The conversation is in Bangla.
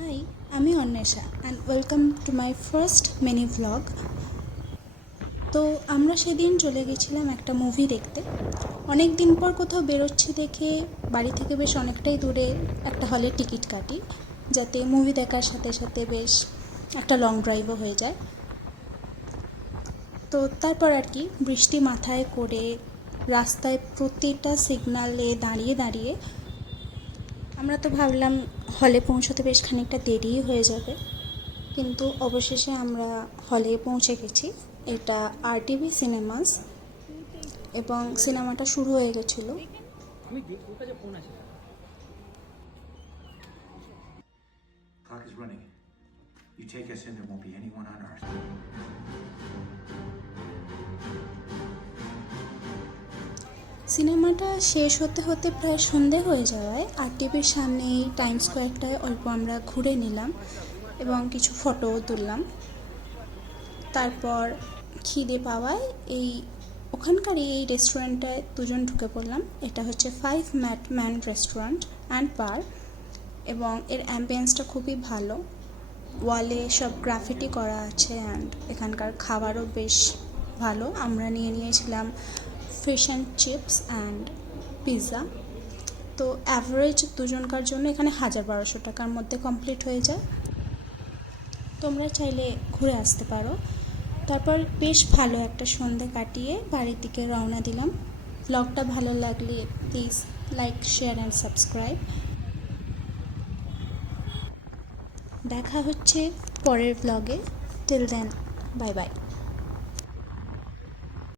হাই, আমি Anwesha and welcome to my first mini vlog. তো আমরা সেদিন চলে গেছিলাম একটা মুভি দেখতে। অনেক দিন পর কোথাও বেরোচ্ছি দেখে বাড়ি থেকে বেশ অনেকটাই দূরে একটা হলের টিকিট কাটি, যাতে মুভি দেখার সাথে সাথে বেশ একটা লং ড্রাইভও হয়ে যায়। তো তারপর আর কি বৃষ্টি মাথায় করে রাস্তায় প্রতিটা সিগনালে দাঁড়িয়ে দাঁড়িয়ে আমরা তো ভাবলাম হলে পৌঁছতে বেশ খানিকটা দেরিই হয়ে যাবে, কিন্তু অবশেষে আমরা হলে পৌঁছে গেছি। এটা আরটিভি সিনেমাস এবং সিনেমাটা শুরু হয়ে গেছিলো। Clock is running. You take us in, there won't be anyone on Earth. সিনেমাটা শেষ হতে হতে প্রায় সন্ধে হয়ে যাওয়ায় আরটিভির সামনেই টাইম স্কোয়ারটায় অল্প আমরা ঘুরে নিলাম এবং কিছু ফটোও তুললাম। তারপর খিদে পাওয়ায় ওখানকারই এই রেস্টুরেন্টটায় দুজন ঢুকে পড়লাম। এটা হচ্ছে 5 ম্যান রেস্টুরেন্ট অ্যান্ড বার এবং এর অ্যাম্বিয়েন্সটা খুবই ভালো। ওয়ালে সব গ্রাফিটি করা আছে অ্যান্ড এখানকার খাবারও বেশ ভালো। আমরা নিয়েছিলাম fish and chips and pizza. তো অ্যাভারেজ দুজনকার জন্য এখানে ১,১২০০ টাকার মধ্যে কমপ্লিট হয়ে যায়। তোমরা চাইলে ঘুরে আসতে পারো। তারপর বেশ ভালো একটা সন্ধে কাটিয়ে বাড়ির দিকে রওনা দিলাম। ব্লগটা ভালো লাগলে please like, share and subscribe. দেখা হচ্ছে পরের ব্লগে। Till then, bye by.